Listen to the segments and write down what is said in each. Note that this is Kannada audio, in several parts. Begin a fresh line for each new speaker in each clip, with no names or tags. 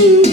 you.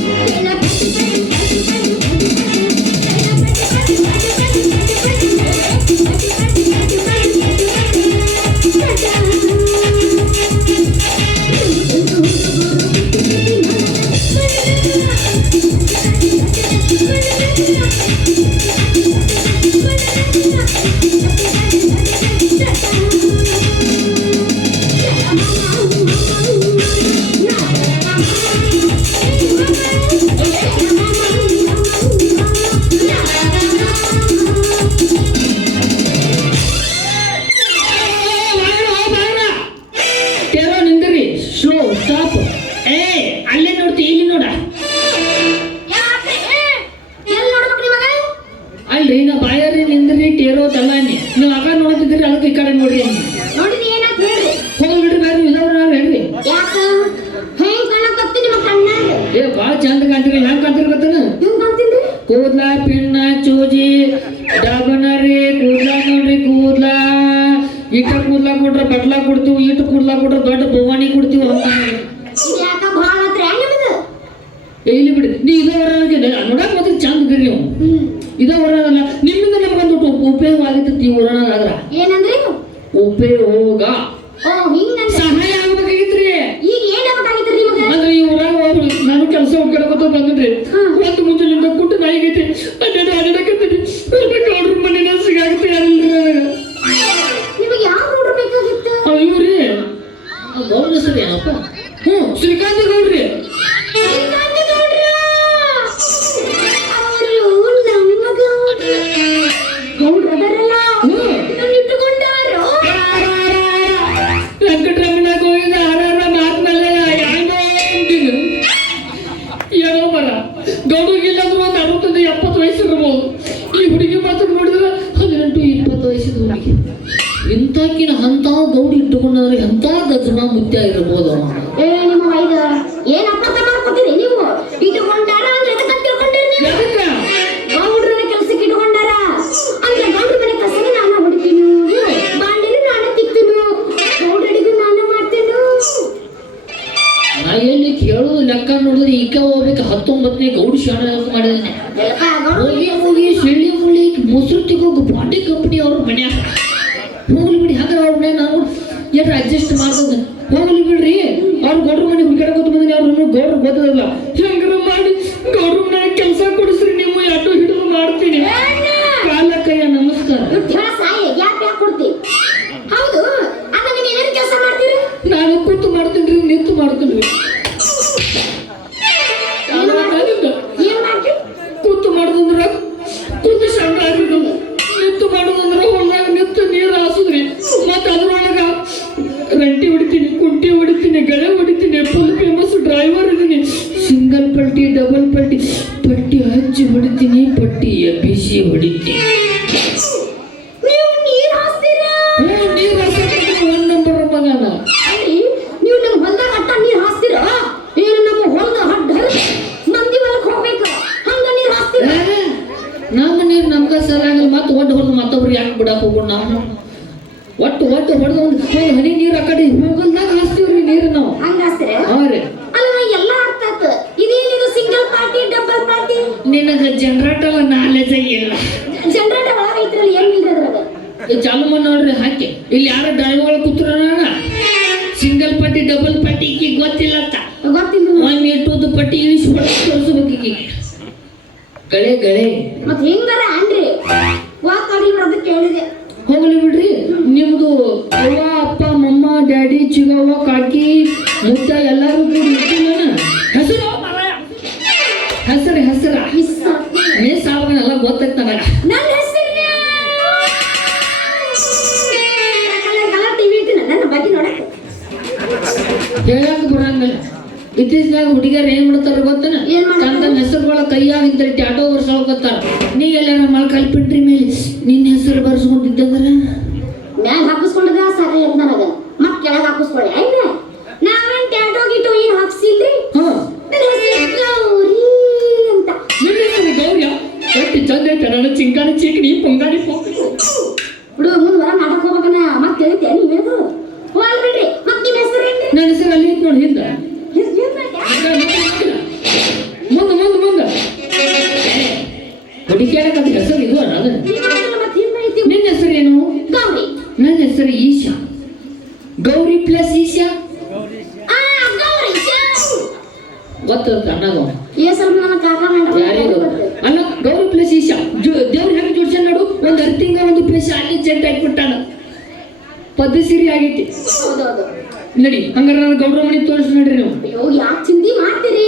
ಬಾ ಚಂದ ಕಾಣ್ತೀರಿ ಹೆಂಗ್ ಕಾಣ್ತೀರಿ ಗೊತ್ತನ? ಕೂದ್ಲ ಪಿಣ್ಣ ಚೂಜಿ ಡಾಬನ ರೀ ಕೂದ್ಲ ನೋಡ್ರಿ ಕೂದ್ಲ. ಇಟ್ಟ ಕೂದ್ಲ ಕೊಟ್ರ ಬಟ್ಲ ಕೊಡ್ತೀವಿ ಇಟ್ಟು ಕೂದ್ಲ ಕೊಟ್ರ ದೊಡ್ಡ ಭವಾನಿ ಕೊಡ್ತೀವಿ
ಇದ್ ಭಾಳ
ಇಲ್ಲಿ ಬಿಡಿ. ನೀ ಇದವರ ನೋಡಕ್ ಮತ್ತೆ ಚಂದ ಇದ್ರಿ ನೀವು.
ಇದೇ
ಹೊರ ನಿಮ್ಮಿಂದ ನಮ್ಗೊಂದು ಉಪಯೋಗ ಆಗಿತ್ತು ಈ ಹೊರ
ಏನಂದ್ರಿ
ಉಪಯೋಗ
ಓ ಹಿಂಗಂದ್ರೆ
ಸಹಾಯ ಆಗ್ಬೇಕಾಗಿತ್ರಿ
ಈಗ ಏನ್ ಆಗ್ಬೇಕಾಗಿತ್ರಿ ನಿಮಗ
ಅಂದ್ರೆ ಈ ಊರಾಗ ಅವ್ರು ನಾನು ಕೆಲಸ ಹೋಗ್ಕೊತ ಬಂದಿದ್ರಿ
ಹ್ಮ್.
ಒಂದು ಮುಂಜಾನಿಂದ ಕುಟ್ಟು ನಾಯಿಗೈತಿ ಅಡ್ಡಾಡ ಅಡ್ಡಾಡಕತ್ತೀನಿ ಅವ್ರ ಮನೆನ ಸಿಗಾಗುತ್ತೆ ಯಾರಿಲ್ರಿ? ನನಗೆ
ನಿಮಗ ಯಾವ ನೋಡ್ರ ಬೇಕಾಗಿತ್ತು?
ಇವ್ರಿ ಗೌಡ ಹೆಸರು ಏನಪ್ಪ? ಹ್ಞೂ ಶ್ರೀಕಾಂತ ಗೌಡ್ರಿ.
ಶ್ರೀಕಾಂತ
ಹುಡುಗಿ ಇಂಥಕ್ಕಿನ ಅಂತ ಗೌಡಿ ಇಟ್ಟುಕೊಂಡ್ರೆ ಎಂಥ ಗಜನ ಇರ್ಬೋದು ಅವ.
ಏ ನಿಮ್ಮ ವೈದ ಏನ್
ಕೇಳೋದು ಲೆಕ್ಕ ನೋಡಿದ್ರೆ ಈಗ ಹೋಗ್ಬೇಕು. ಹತ್ತೊಂಬತ್ತನೇ ಗೌಡಿ ಶಾಣ
ಮಾಡಿದ್ನೆ
ಹೋಗಿ ಹೋಗಿ ಸಿಳ್ಳಿ ಮುಳ್ಳಿ ಮೊಸರು ತೆಗೋಗು ಬಾಡಿ ಕಂಪನಿ ಅವ್ರ ಮನ್ಯಾಗ. ಹೋಗ್ಲಿ ಬಿಡಿ ಹಾಗೆ ಅವ್ರ ಮನೆ ನಾನು ಏನಾರ ಅಡ್ಜಸ್ಟ್ ಮಾಡ್ಬೋದು. ಹೋಗ್ಲಿ ಬಿಡ್ರಿ ಅವ್ರ ಗೌಡ್ರ ಮನೆ ಹುಡುಗಾಡಕೋತ ಬಂದ್ರೆ ಅವ್ರನ್ನು ಗೌಡ್ರ ಗೊತ್ತದಲ್ಲ. ಹೆಂಗಾರ ಮಾಡಿ ಗೌಡ್ರ ಮನೆ ಕೆಲಸ ಕೊಡಿಸ್ರಿ ನೀವು ಯಾಟೋ ಹಿಡಿದು ಮಾಡ್ತೀನಿ. ಕಾಲಕ್ಕಯ್ಯ ನಮಸ್ಕಾರ.
ಹೌದು ನಾನು
ಕೂತು ಮಾಡ್ತೀನಿ ನಿಂತು ಮಾಡ್ತೀನಿ ಸಿಂಗಲ್ ಪಟ್ಟಿ ಡಬಲ್ ಪಟ್ಟಿ ಪಟ್ಟಿ ಹಚ್ಚಿ ಹೊಡಿತೀನಿ ಪಟ್ಟಿ ಎಬ್ಬಿಸಿ ಹೊಡಿತೀನಿ.
ನಮ್ಮ ನೀರ್
ನಮ್ಗ ಸರಿಯಾಗಲ್ಲ ಮತ್ತೆ ಒಟ್ಟು ಹೊಡೆದು ಮತ್ತೊಬ್ರು ಯಾಕೆ ಬಿಡಕ್ಕೆ ಹೋಗೋಣ ನಾವು ಒಟ್ಟು ಒಟ್ಟು ಹೊಡೆದು ಒಂದು ಒಂದು ಹನಿ ನೀರು ಆ ಕಡೆ ಹೋಗಲ್ದಾಗ ಹಾಸ್ತೀವ್ರಿ ನೀರು ನಾವು.
ಹಂಗ ಹಾಸ್ತೀರ?
ಹಾಂ ರೀ.
ಪಾರ್ಟಿ ಡಬಲ್ ಪಾರ್ಟಿ
ನಿನಗ ಜನರೇಟರ್ ನಾಲೆಜ್ ಇಲ್ಲ.
ಜನರೇಟರ್ ಒಳಗ ಐತ್ರಲ್ಲ ಏನ್ ಇಲ್ರಿ ಅದ್ರಾಗ
ಇದು ಚಾಲು ಮಾಡಿ ನೋಡ್ರಿ ಹಾಕಿ. ಇಲ್ಲಿ ಯಾರು ಡ್ರೈವರ್ ಕೂತ್ರ ಸಿಂಗಲ್ ಪಟ್ಟಿ ಡಬಲ್ ಪಟ್ಟಿ ಗೊತ್ತಿಲ್ಲ ಅಂತ
ಗೊತ್ತಿಲ್ಲ.
ಒನ್ ಟೂದು ಪಟ್ಟಿ ಇಳಿಸಿ ಹೊಡೆದು ತೋರಿಸ್ಬೇಕು ಈಗ ಗಳೆ ಗಳೆ.
ಮತ್ ಹೆಂಗಾರ ಅನ್ರಿ ಅಡಿ ಬರೋದಕ್ಕೆ ಕೇಳಿದೆ.
ಹೋಗಲಿ ಬಿಡ್ರಿ. ನಿಮ್ದು ಅವ್ವ ಅಪ್ಪ ಮಮ್ಮ ಡ್ಯಾಡಿ ಚಿಗವ್ವ ಕಾಕಿ ಮುದ್ದ ಎಲ್ಲರೂ ಕೂಡಿ ಇತ್ತೀಚಿನಾಗ ಹುಡುಗಿಯರು ಏನ್ ಮಾಡ್ತಾರ ಗೊತ್ತನ? ತನ್ನ ಹೆಸರುಗಳ ಕೈಯಾಗ ಇಂತಲ್ಲಿ ಟ್ಯಾಟೋ ಬರ್ಸೋಕತ್ತಾರ ನೀ ಎಲ್ಲ ಮಲ್ಕಲ್ ಪಿಂಟ್ರಿ ಮೇಲೆ. ನಿನ್ನ ಹೆಸರು ಬರ್ಸ್ಕೊಂಡಿದ್ದಂದ್ರ
ಮ್ಯಾಲ ಹಾಕಿಸ್ಕೊಂಡ್ರ ಸಾಕಾಗೈತ್ ನನಗ. ಮತ್ ಕೆಳಗ ಹಾಕಿಸ್ಕೊಳ್ಳಿ ಆಯ್ತಾ? ನಾವೇನ್ ಟ್ಯಾಟೋ ಗಿಟೋ ಏನ್ ಹಾಕ್ಸಿಲ್ರಿ? ಅಂತ.
ಗೌರ್ಯ ಒಟ್ಟು ಚಂದ ಐತೆ ನನ್ನ ಚಿಂಕಾಣಿ ಚೀಕಣಿ ಪೊಂಗಾಣಿ ಪೊಂಗಡಿ
ಬಿಡು ಮುಂದ್ ಬರ ನಾಟಕ ಹೋಗ್ಬೇಕನ. ಮತ್ತೆ ಕೇಳಿದ್ದೆ ನೀವೇನು ಹೇಳು
ನಿನ್ನ ಹೆಸರೇನು?
ಗೌರಿ.
ನನ್ನ ಹೆಸರು ಈಶಾ. ಗೌರಿ ಪ್ಲಸ್ ಈಶಾ? ಗೊತ್ತದ
ಮಾಡ್ರಿ
ಯಾರಿಗೂ? ಅಲ್ಲ ಗೌರಿ ಪ್ಲಸ್ ಈಶಾ. ದೇವ್ರ ಹೆಂಗ್ ಜೋಡ್ಸ ನೋಡು. ಒಂದು ಅರ್ತಿಂಗ ಒಂದು ಪೇಶ ಅಲ್ಲಿ ಚೆಂಟ್ ಹಾಕ್ಬಿಟ್ಟಾನ. ಪದ್ಧಸಿರಿ ಆಗೈತಿ ನಡಿ ಹಂಗಾರೆ ನಾನು ಗೌಡ್ರ ಮನೆ ತೋರಿಸ್ ನೋಡ್ರಿ ನೀವು.
ಯಾಕೆ ಚಿಂತೆ ಮಾಡ್ತೀರಿ?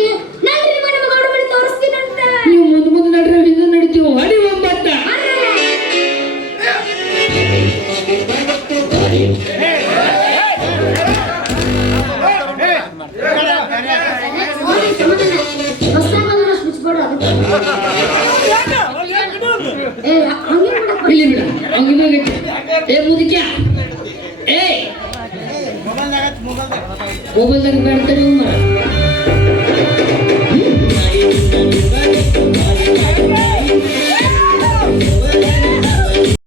ए मुदक्या ए।
मोबाइल लगा मोबाइल लगा। मोबाइल लगा लागत हो उमर